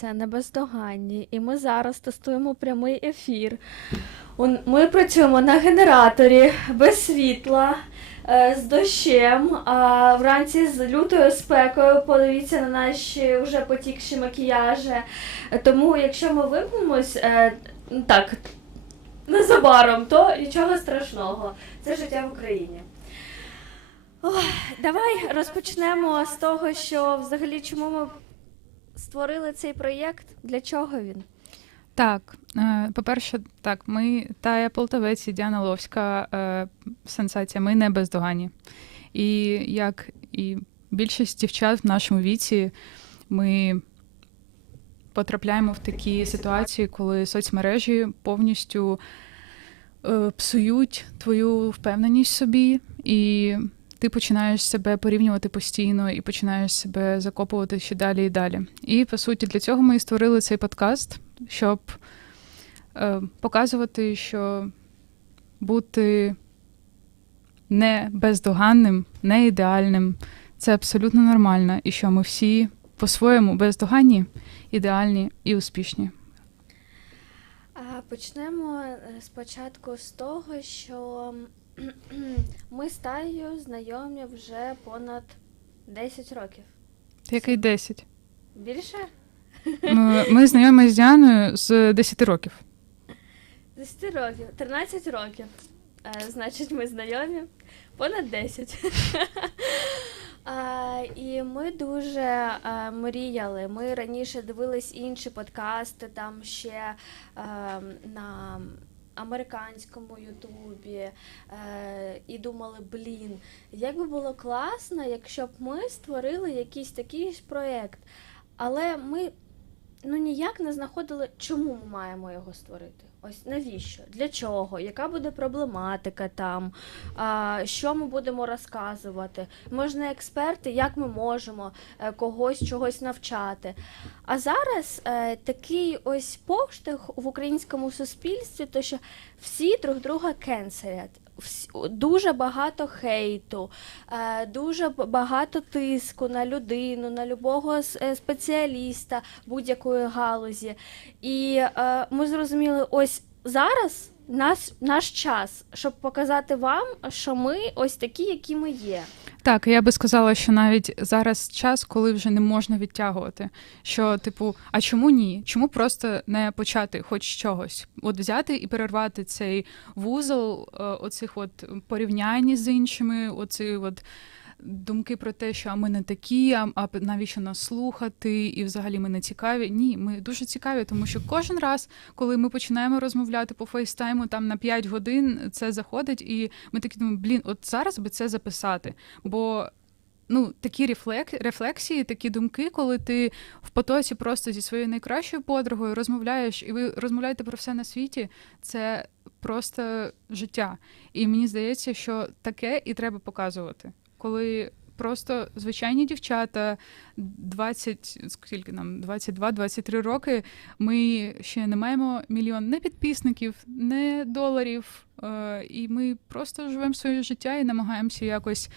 Це не бездоганні, і ми зараз тестуємо прямий ефір. Ми працюємо на генераторі без світла, е, з дощем, а вранці з лютою спекою. Подивіться на наші вже потікші макіяжі. Тому, якщо ми вимкнемось, е, так, незабаром, то нічого страшного. Це життя в Україні. Ох, давай розпочнемо з того, що взагалі чому ми створили цей проєкт? Для чого він? Так, е, по-перше, так, ми Тая Полтавець і Діана Ловська е, сенсація. Ми не бездоганні. І як і більшість дівчат в нашому віці, ми потрапляємо в такі ситуації, коли соцмережі повністю е, псують твою впевненість в собі, і ти починаєш себе порівнювати постійно і починаєш себе закопувати ще далі і далі. І по суті, для цього ми і створили цей подкаст, щоб е, показувати, що бути не бездоганним, не ідеальним це абсолютно нормально, і що ми всі по-своєму бездоганні, ідеальні і успішні. Почнемо е, спочатку з того, що ми з Таєю знайомі вже понад 10 років. Який 10? Більше? Ми, знайомі з Діаною з 10 років. 10 років, 13 років. Е, Значить, ми знайомі понад 10. А, і ми дуже е, мріяли. Ми раніше дивились інші подкасти, там ще е, на американському Ютубі, е, і думали, блін, як би було класно, якщо б ми створили якийсь такий ж проєкт. Але ми ну ніяк не знаходили, чому ми маємо його створити. Ось навіщо? Для чого? Яка буде проблематика там? А, що ми будемо розказувати? Не експерти, як ми можемо е, когось чогось навчати. А зараз е, такий ось поштовх в українському суспільстві, то що всі друг друга кенселять. Дуже багато хейту, е, дуже багато тиску на людину, на любого е, спеціаліста будь-якої галузі. І е, ми зрозуміли, ось зараз нас наш час, щоб показати вам, що ми ось такі, які ми є. Так, я би сказала, що навіть зараз час, коли вже не можна відтягувати. Що, типу, а чому ні? Чому просто не почати хоч чогось? От взяти і перервати цей вузол е, оцих от порівнянь з іншими, оці от думки про те, що а ми не такі, а, а навіщо нас слухати, і взагалі ми не цікаві. Ні, ми дуже цікаві, тому що кожен раз, коли ми починаємо розмовляти по фейстайму там на 5 годин, це заходить, і ми такі думаємо, блін, от зараз би це записати. Бо ну, такі рефлек... рефлексії, такі думки, коли ти в потоці просто зі своєю найкращою подругою розмовляєш, і ви розмовляєте про все на світі, це просто життя. І мені здається, що таке і треба показувати. Коли просто звичайні дівчата 20, скільки нам, 22-23 роки, ми ще не маємо мільйон не підписників, не доларів, е, і ми просто живемо своє життя і намагаємося якось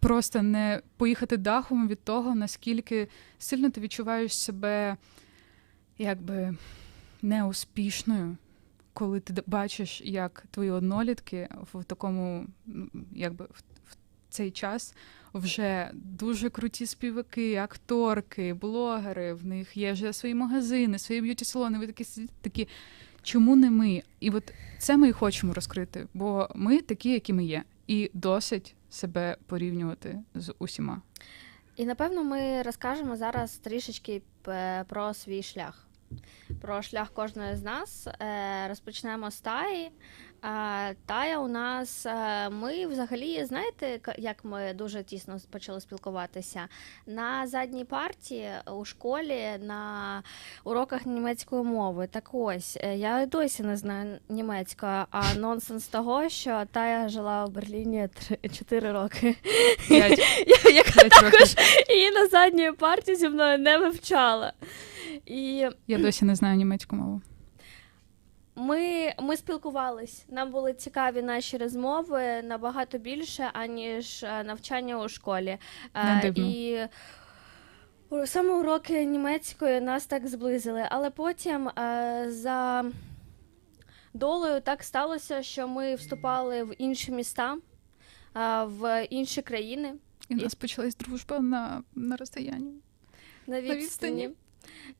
просто не поїхати дахом від того, наскільки сильно ти відчуваєш себе якби неуспішною, коли ти бачиш, як твої однолітки в такому, ну, якби в, цей час вже дуже круті співаки, акторки, блогери. В них є вже свої магазини, свої б'юті-салони. Ви такі такі. Чому не ми? І от це ми і хочемо розкрити, бо ми такі, які ми є, і досить себе порівнювати з усіма. І напевно ми розкажемо зараз трішечки про свій шлях. Про шлях кожної з нас. Е, Розпочнемо з Таї. Тая у нас, е, ми взагалі, знаєте, як ми дуже тісно почали спілкуватися? На задній парті у школі на уроках німецької мови. Так ось, е, я досі не знаю німецької, а нонсенс того, що Тая жила в Берліні 4 роки. П'ять, Я- Яка п'ять років. її на задній парті зі мною не вивчала. І Я досі не знаю німецьку мову. Ми, ми спілкувались. Нам були цікаві наші розмови набагато більше, аніж е, навчання у школі. Е. І Саме уроки німецької нас так зблизили, але потім е, за долею так сталося, що ми вступали в інші міста, в інші країни І в нас почалась дружба на, на розстоянні. на відстані. відстані.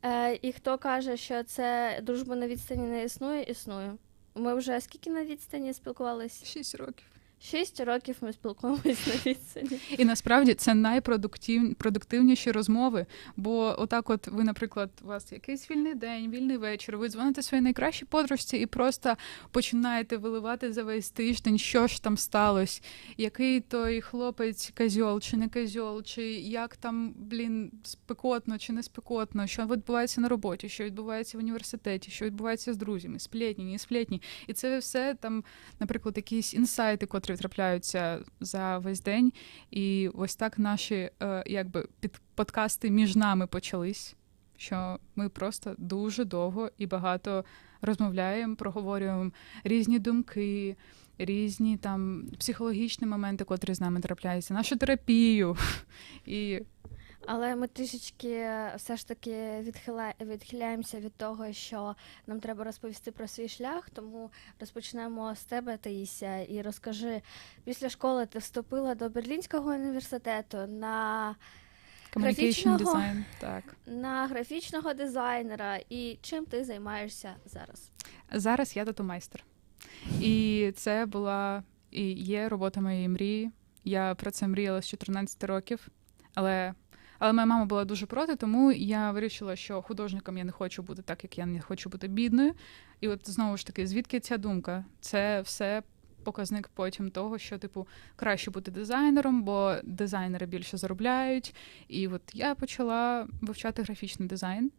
Е, і хто каже, що це дружба на відстані не існує, існує. Ми вже скільки на відстані спілкувалися? Шість років. Шість років ми спілкуємось на відстані. І насправді це найпродуктивніші розмови. Бо отак, от ви, наприклад, у вас якийсь вільний день, вільний вечір, ви дзвоните своїй найкращій подружці і просто починаєте виливати за весь тиждень, що ж там сталося, який той хлопець козьол чи не козьол, чи як там, блін, спекотно чи не спекотно, що відбувається на роботі, що відбувається в університеті, що відбувається з друзями, сплетні, не сплетні. І це все там, наприклад, якісь інсайти, котрі трапляються за весь день. І ось так наші е, якби під подкасти між нами почались. Що ми просто дуже довго і багато розмовляємо, проговорюємо різні думки, різні там психологічні моменти, котрі з нами трапляються, нашу терапію. І Але ми трішечки все ж таки відхиля... відхиляємося від того, що нам треба розповісти про свій шлях, тому розпочнемо з тебе, Таїся, і розкажи, після школи ти вступила до Берлінського університету на, Графічного? так. на графічного дизайнера. І чим ти займаєшся зараз? Зараз я тату-майстер. І це була і є робота моєї мрії. Я про це мріяла з 14 років, але, але моя мама була дуже проти, тому я вирішила, що художником я не хочу бути так, як я не хочу бути бідною. І от знову ж таки, звідки ця думка? Це все показник потім того, що, типу, краще бути дизайнером, бо дизайнери більше заробляють. І от я почала вивчати графічний дизайн.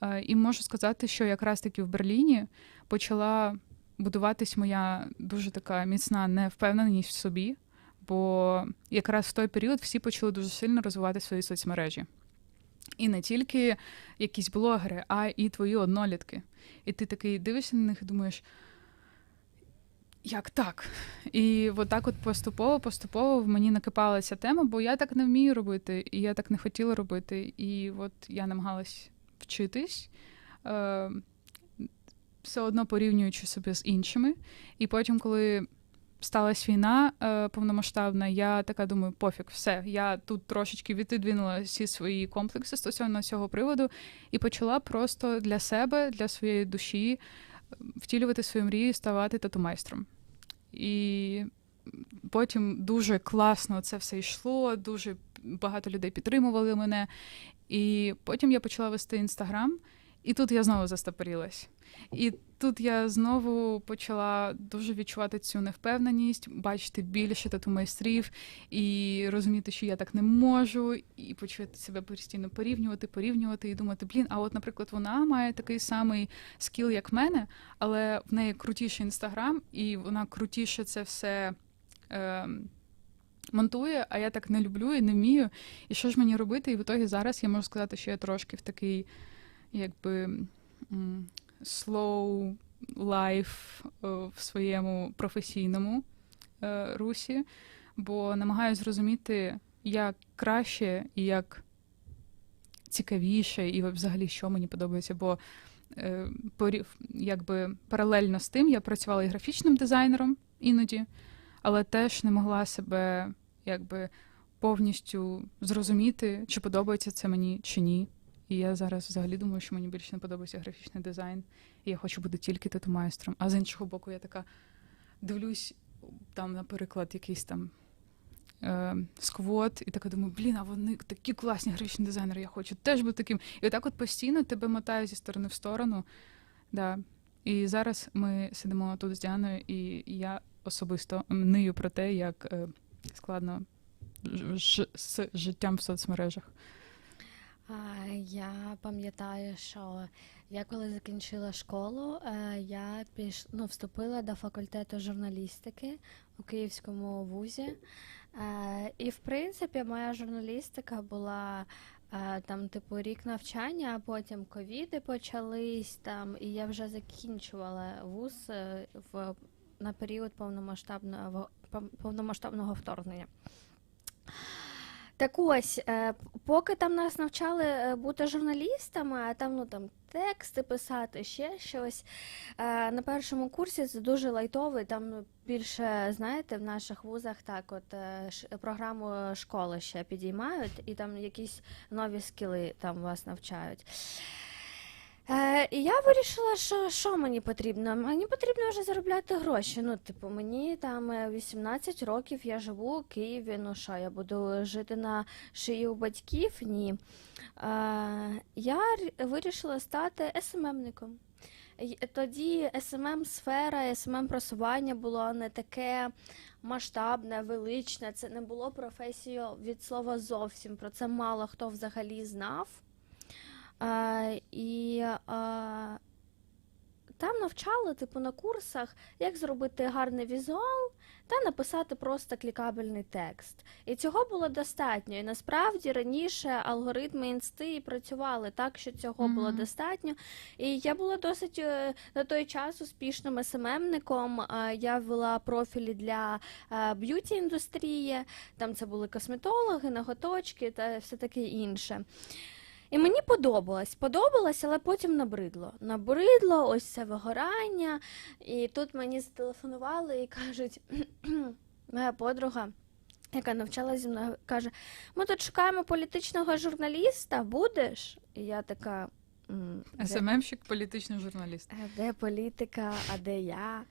Е, І можу сказати, що якраз таки в Берліні почала будуватись моя дуже така міцна невпевненість в собі, бо якраз в той період всі почали дуже сильно розвивати свої соцмережі. І не тільки якісь блогери, а і твої однолітки. І ти такий дивишся на них і думаєш. Як так? І от так от поступово, поступово в мені накипала ця тема, бо я так не вмію робити, і я так не хотіла робити. І от я намагалась вчитись, е, все одно порівнюючи себе з іншими. І потім, коли сталася війна е, повномасштабна, я така думаю, пофіг, все, я тут трошечки віддвинула всі свої комплекси стосовно цього приводу і почала просто для себе, для своєї душі е, втілювати свою мрію, ставати тату-майстром. І потім дуже класно це все йшло, дуже багато людей підтримували мене. І потім я почала вести інстаграм, і тут я знову застопорілась. І тут я знову почала дуже відчувати цю невпевненість, бачити більше тату майстрів і розуміти, що я так не можу, і почати себе постійно порівнювати, порівнювати і думати, блін, а от, наприклад, вона має такий самий скіл, як мене, але в неї крутіший інстаграм, і вона крутіше це все. Е, Монтує, а я так не люблю і не вмію. І що ж мені робити? І в ітогі зараз я можу сказати, що я трошки в такий, якби slow life е, в своєму професійному е, русі, бо намагаюся зрозуміти, як краще і як цікавіше, і взагалі що мені подобається. Бо е, якби паралельно з тим я працювала і графічним дизайнером іноді, але теж не могла себе якби повністю зрозуміти, чи подобається це мені чи ні. І я зараз взагалі думаю, що мені більше не подобається графічний дизайн, і я хочу бути тільки тату-майстром. А з іншого боку, я така дивлюсь, там, наприклад, якийсь там е, сквот, і така думаю, блін, а вони такі класні графічні дизайнери, я хочу теж бути таким. І отак от постійно тебе мотає зі сторони в сторону. Да. І зараз ми сидимо тут з Діаною, і я особисто нию про те, як е, складно з життям в соцмережах. Я пам'ятаю, що я коли закінчила школу, е, я піш... ну, вступила до факультету журналістики у Київському вузі. Е, І, в принципі, моя журналістика була е, там, типу, рік навчання, а потім ковіди почались там, і я вже закінчувала вуз в на період повномасштабного пов- повномасштабного вторгнення. Так ось, е, поки там нас навчали е, бути журналістами, а там ну там тексти писати, ще щось. е, На першому курсі це дуже лайтовий, там більше, знаєте, в наших вузах так, от програму школи ще підіймають, і там якісь нові скіли там вас навчають. Е, я вирішила, що, що мені потрібно? Мені потрібно вже заробляти гроші. Ну, типу, мені там е, 18 років, я живу у Києві. Ну що, я буду жити на шиї у батьків? Ні. Е, я вирішила стати СММником. Тоді СММ-сфера, СММ-просування було не таке масштабне, величне. Це не було професією від слова зовсім. Про це мало хто взагалі знав. А, і а, там навчали, типу, на курсах, як зробити гарний візуал та написати просто клікабельний текст. І цього було достатньо. І насправді раніше алгоритми інсти працювали так, що цього було достатньо. І я була досить е, на той час успішним СММником. Я вела профілі для е, б'юті індустрії. Там це були косметологи, ноготочки та все таке інше. І мені подобалось, подобалось, але потім набридло. Набридло ось це вигорання. І тут мені зателефонували і кажуть, моя подруга, яка навчалася зі мною, каже: ми тут шукаємо політичного журналіста, будеш? І я така. «М, де- СММщик, політичний журналіст. Е, Де політика, а де я?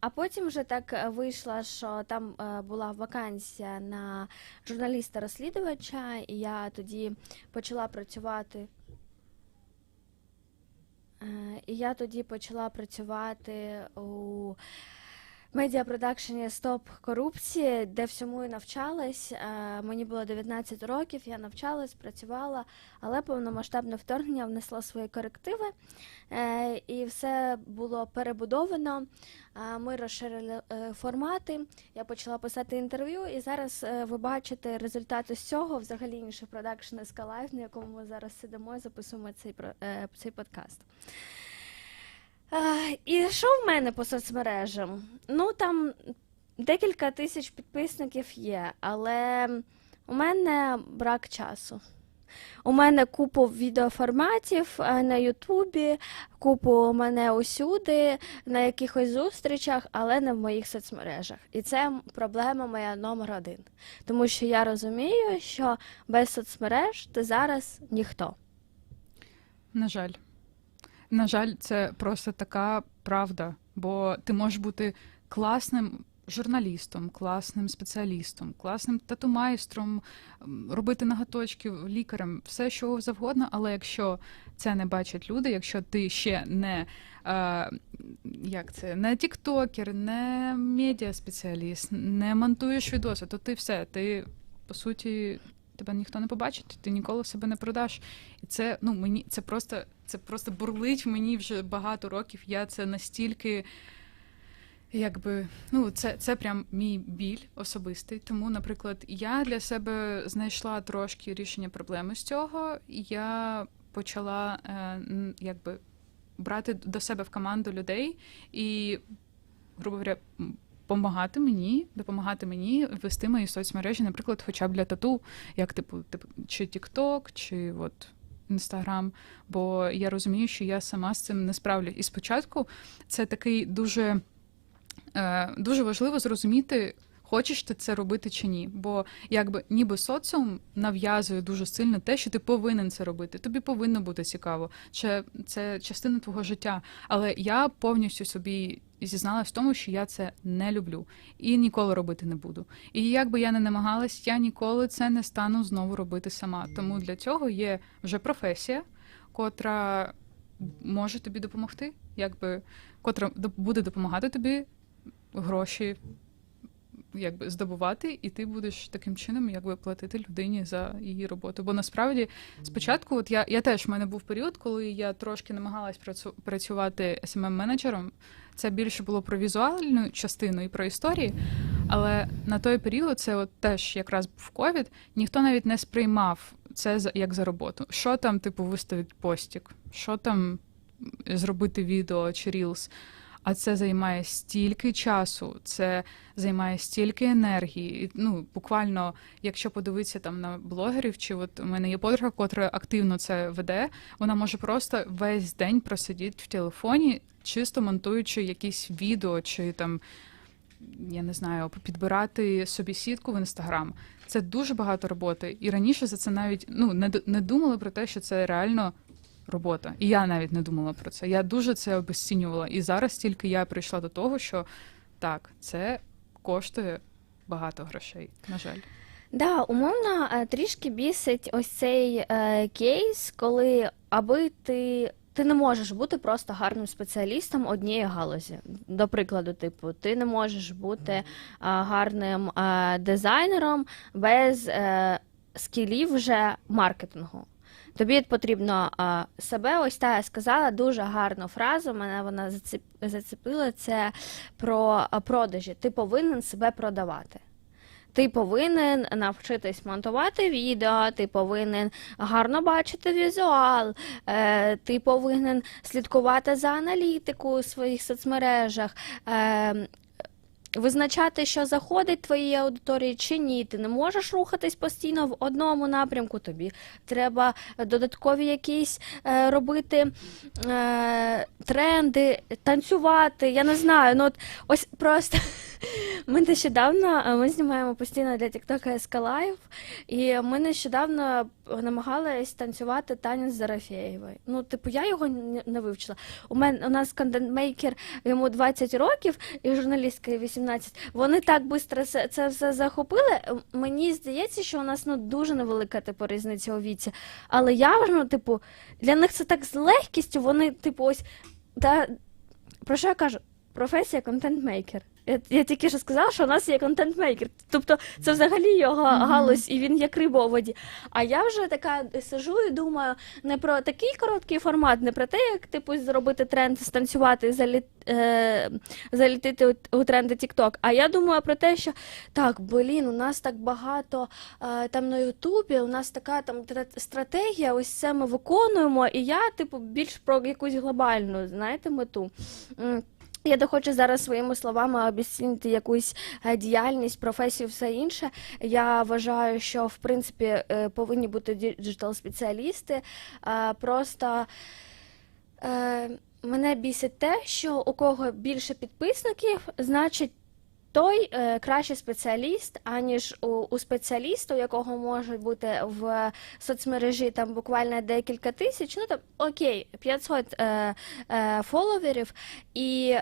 А, потім вже так е, вийшло, що там е, була вакансія на журналіста-розслідувача, і я тоді почала працювати. І я тоді почала працювати у медіапродакшені Стоп корупції, де всьому і навчалась. Е, Мені було 19 років, я навчалась, працювала, але повномасштабне вторгнення внесло свої корективи, е, і все було перебудовано. Е, Ми розширили формати. Я почала писати інтерв'ю, і зараз ви бачите результати з цього. Взагалі інший продакшн Ескалайв, на якому ми зараз сидимо і записуємо цей цей подкаст. І що в мене по соцмережам? Ну там декілька тисяч підписників є, але у мене брак часу. У мене купу відеоформатів е, на Ютубі, купу мене усюди, на якихось зустрічах, але не в моїх соцмережах. І це проблема моя номер один. Тому що я розумію, що без соцмереж ти зараз ніхто. На жаль. На жаль, це просто така правда, бо ти можеш бути класним журналістом, класним спеціалістом, класним тату-майстром, робити наготочки, лікарем, все що завгодно, але якщо це не бачать люди, якщо ти ще не е, як це, не тіктокер, не медіаспеціаліст, не монтуєш відоси, то ти все, ти по суті. Тебе ніхто не побачить, ти ніколи себе не продаш. І це ну мені це просто це просто бурлить мені вже багато років. Я це настільки, якби ну, це, це прям мій біль особистий. Тому, наприклад, я для себе знайшла трошки рішення проблеми з цього. і Я почала е, якби брати до себе в команду людей і, грубо говоря, допомагати мені, допомагати мені вести мої соцмережі, наприклад, хоча б для тату, як типу, типу чи TikTok, чи от Інстаграм, бо я розумію, що я сама з цим не справлюсь. І спочатку це такий дуже, е, дуже важливо зрозуміти. Хочеш ти це робити чи ні? Бо якби ніби соціум нав'язує дуже сильно те, що ти повинен це робити. Тобі повинно бути цікаво, чи це частина твого життя. Але я повністю собі зізналась в тому, що я це не люблю і ніколи робити не буду. І як би я не намагалась, я ніколи це не стану знову робити сама. Тому для цього є вже професія, котра може тобі допомогти, якби котра буде допомагати тобі гроші. Якби здобувати, і ти будеш таким чином якби платити людині за її роботу. Бо насправді спочатку, от я, я теж в мене був період, коли я трошки намагалась працю- працювати smm менеджером Це більше було про візуальну частину і про історії. Але на той період, це от теж якраз був ковід, ніхто навіть не сприймав це як за роботу. Що там, типу, виставити постік, що там зробити відео чи рілс. А це займає стільки часу, це займає стільки енергії. Ну, буквально, якщо подивитися там на блогерів, чи от у мене є подруга, котра активно це веде, вона може просто весь день просидіти в телефоні, чисто монтуючи якісь відео, чи там, я не знаю, підбирати собі сітку в інстаграм. Це дуже багато роботи. І раніше за це навіть ну не, не думали про те, що це реально робота. І я навіть не думала про це. Я дуже це обесцінювала. І зараз тільки я прийшла до того, що так, це коштує багато грошей, на жаль. Да, умовно е, трішки бісить ось цей е, кейс, коли аби ти. Ти не можеш бути просто гарним спеціалістом однієї галузі. До прикладу, типу, ти не можеш бути а, гарним а, дизайнером без е, скілів вже маркетингу. Тобі потрібно а, себе, ось та я сказала дуже гарну фразу. Мене вона зацеп, зацепила. Це про продажі. Ти повинен себе продавати. Ти повинен навчитись монтувати відео, ти повинен гарно бачити візуал, е, ти повинен слідкувати за аналітикою у своїх соцмережах. Е, Визначати, що заходить твоїй аудиторії чи ні, ти не можеш рухатись постійно в одному напрямку. Тобі треба додаткові якісь е, робити е, тренди, танцювати. Я не знаю. Ну от ось просто ми нещодавно е, ми знімаємо постійно для TikTok Escalive, і ми нещодавно намагались танцювати танець Зарафєєвої. Ну, типу, я його не- вивчила. У мене у нас контент-мейкер, йому 20 років, і журналістка 18. Вони так швидко це, все захопили. Мені здається, що у нас ну дуже невелика типу різниця у віці. Але я ну, типу, для них це так з легкістю. Вони, типу, ось та про що я кажу? Професія контент-мейкер. Я, я тільки що сказала, що у нас є контент-мейкер. Тобто це взагалі його Мгм. галузь, і він як риба у воді. А я вже така сижу і думаю не про такий короткий формат, не про те, як типу зробити тренд, станцювати, заліт, е, залітити у, у тренди TikTok. А я думаю про те, що так, блін, у нас так багато е, там на Ютубі, у нас така там тра- стратегія, ось це ми виконуємо, і я, типу, більш про якусь глобальну, знаєте, мету. Я не хочу зараз своїми словами обіцінити якусь е, діяльність, професію, все інше. Я вважаю, що в принципі е, повинні бути діджитал спеціалісти. Е, Просто мене бісить те, що у кого більше підписників, значить. Той е, кращий спеціаліст, аніж у, у спеціаліста, у якого може бути в соцмережі там буквально декілька тисяч, ну там окей, 500 е, е, фоловерів, і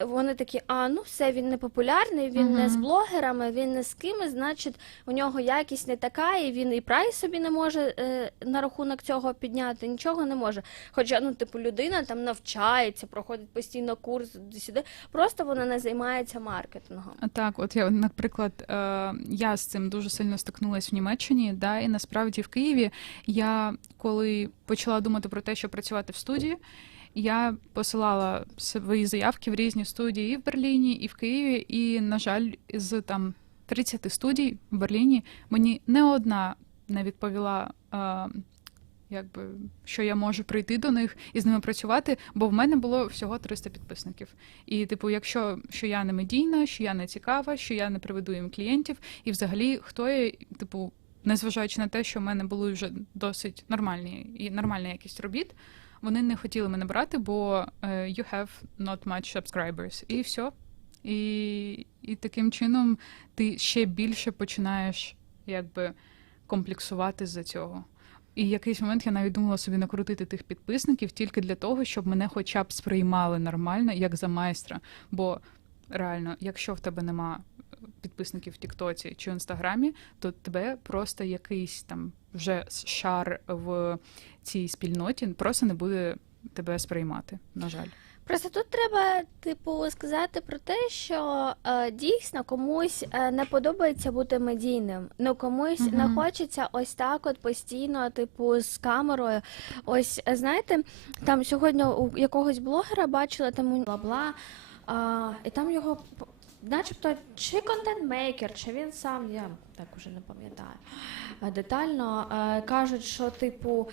вони такі, а ну все, він не популярний, він не з блогерами, він не з кимось, значить, у нього якість не така, і він і прайс собі не може е, на рахунок цього підняти, нічого не може. Хоча, ну, типу, людина там навчається, проходить постійно курс сюди, просто вона не займається маркетингом. Так, от я, наприклад, е, я з цим дуже сильно стикнулася в Німеччині, да, і насправді в Києві я коли почала думати про те, щоб працювати в студії, я посилала свої заявки в різні студії і в Берліні, і в Києві. І, на жаль, з там 30 студій в Берліні мені не одна не відповіла. Е, Якби що я можу прийти до них і з ними працювати, бо в мене було всього 300 підписників. І, типу, якщо що я не медійна, що я не цікава, що я не приведу їм клієнтів, і взагалі хто я, типу, незважаючи на те, що в мене були вже досить нормальні і нормальна якість робіт, вони не хотіли мене брати, бо е, you have not much subscribers. І все. І, і таким чином ти ще більше починаєш якби комплексувати з-за цього. І якийсь момент я навіть думала собі накрутити тих підписників тільки для того, щоб мене хоча б сприймали нормально, як за майстра. Бо реально, якщо в тебе нема підписників в Тіктоці чи в Інстаграмі, то тебе просто якийсь там вже шар в цій спільноті просто не буде тебе сприймати, на жаль. Просто тут треба, типу, сказати про те, що е, дійсно комусь е, не подобається бути медійним. Ну комусь не хочеться ось так, от постійно, типу, з камерою. Ось е, знаєте, там сьогодні у якогось блогера бачила там бла-бла, а, і там його. Начебто, чи контент-мейкер, чи він сам, я так уже не пам'ятаю. Детально е, кажуть, що, типу,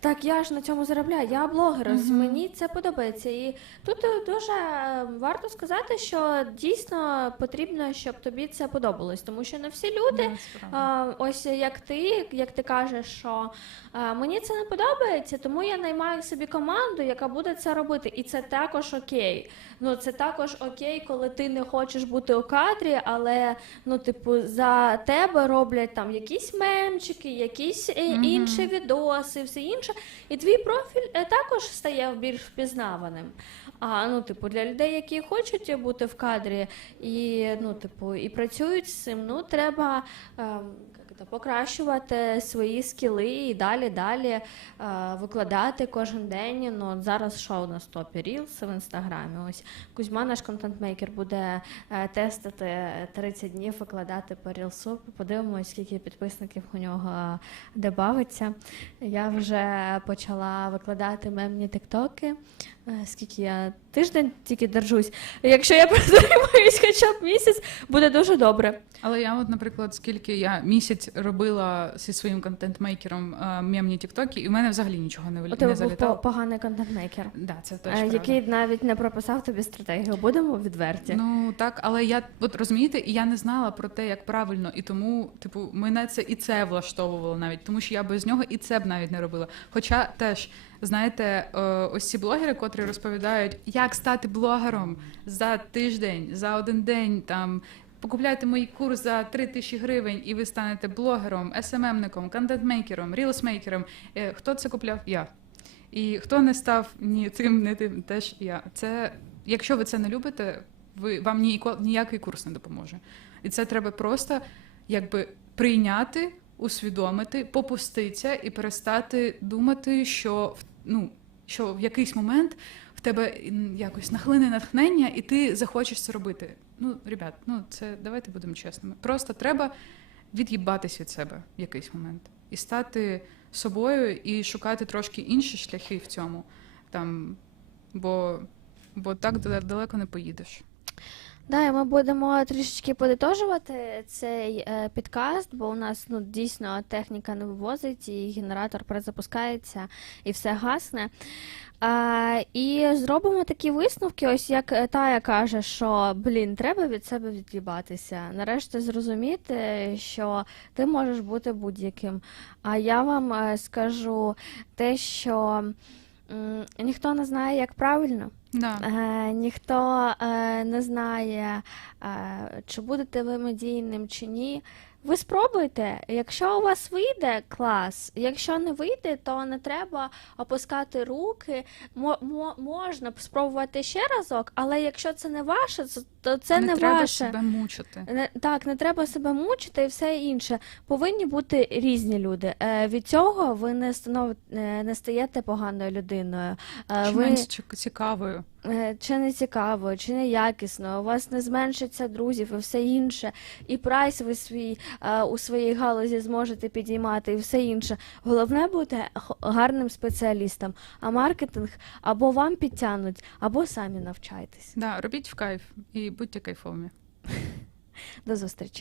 Так я ж на цьому заробляю. Я блогер, Мгм. мені це подобається. І тут е, дуже е, варто сказати, що дійсно потрібно, щоб тобі це подобалось, тому що не всі люди. А, ось як ти, як ти кажеш, що а, мені це не подобається, тому я наймаю собі команду, яка буде це робити. І це також окей. Ну це також окей, коли ти не хочеш бути у кадрі, але ну, типу, за тебе роблять там якісь мемчики, якісь е, Мгм. інші відоси, все інше. І твій профіль е, також стає більш впізнаваним. А ну, типу, для людей, які хочуть бути в кадрі і ну, типу, і працюють з цим, ну треба. ем, це, Покращувати свої скіли і далі далі е, викладати кожен день. Ну от зараз що у нас в топі Reels в інстаграмі. Ось Кузьма, наш контент-мейкер, буде е, тестити 30 днів, викладати по Рілсу. Подивимось, скільки підписників у нього дебавиться. Я вже почала викладати мемні тіктоки. Е, Скільки я тиждень тільки держусь. Якщо я протримуюсь хоча б місяць, буде дуже добре. Але я, от, наприклад, скільки я місяць робила зі своїм контент-мейкером е, мемні тіктоки, і в мене взагалі нічого не, У вил- був поганий контент-мейкер, Да, це е, точно. який навіть не прописав тобі стратегію. Будемо відверті. Ну так, але я от розумієте, і я не знала про те, як правильно, і тому, типу, мене це і це влаштовувало навіть, тому що я без нього і це б навіть не робила. Хоча теж, знаєте, е, ось ці блогери, котрі розповідають, як стати блогером за тиждень, за один день там. Покупляйте мій курс за 3 тисячі гривень, і ви станете блогером, СММником, контент-мейкером, рілсмейкером. Е, Хто це купляв? Я. І хто не став ні тим, ні тим, теж я. Це, якщо ви це не любите, ви, вам ніякий курс не допоможе. І це треба просто якби прийняти, усвідомити, попуститися і перестати думати, що в- ну, що в якийсь момент в тебе якось нахлине натхнення, і ти захочеш це робити. Ну, ребят, ну це давайте будемо чесними. Просто треба від'їбатись від себе в якийсь момент і стати собою, і шукати трошки інші шляхи в цьому. Там, бо, бо так дале- далеко не поїдеш. Да, і ми будемо трішечки подитожувати цей е, підкаст, бо у нас ну дійсно техніка не вивозить, і генератор перезапускається, і все гасне. А, і зробимо такі висновки, ось як е, Тая каже, що блін, треба від себе від'їбатися. Нарешті зрозуміти, що ти можеш бути будь-яким. А я вам е, скажу те, що м, ніхто не знає, як правильно. Да. Е, ніхто е, не знає, е, чи будете ви медійним чи ні. Ви спробуйте. Якщо у вас вийде, клас. Якщо не вийде, то не треба опускати руки. Мо- можна спробувати ще разок, але якщо це не ваше, то це не, не, треба ваше. себе мучити. Не, так, не треба себе мучити і все інше. Повинні бути різні люди. Е, від цього ви не станов... е, не стаєте поганою людиною. Е, Чи ви... менш цікавою. Е, Чи не цікаво, чи не якісно, у вас не зменшиться друзів і все інше, і прайс ви свій е, у своїй галузі зможете підіймати, і все інше. Головне бути гарним спеціалістом, а маркетинг або вам підтягнуть, або самі навчайтесь. Да, робіть в кайф і будьте кайфовими. До зустрічі.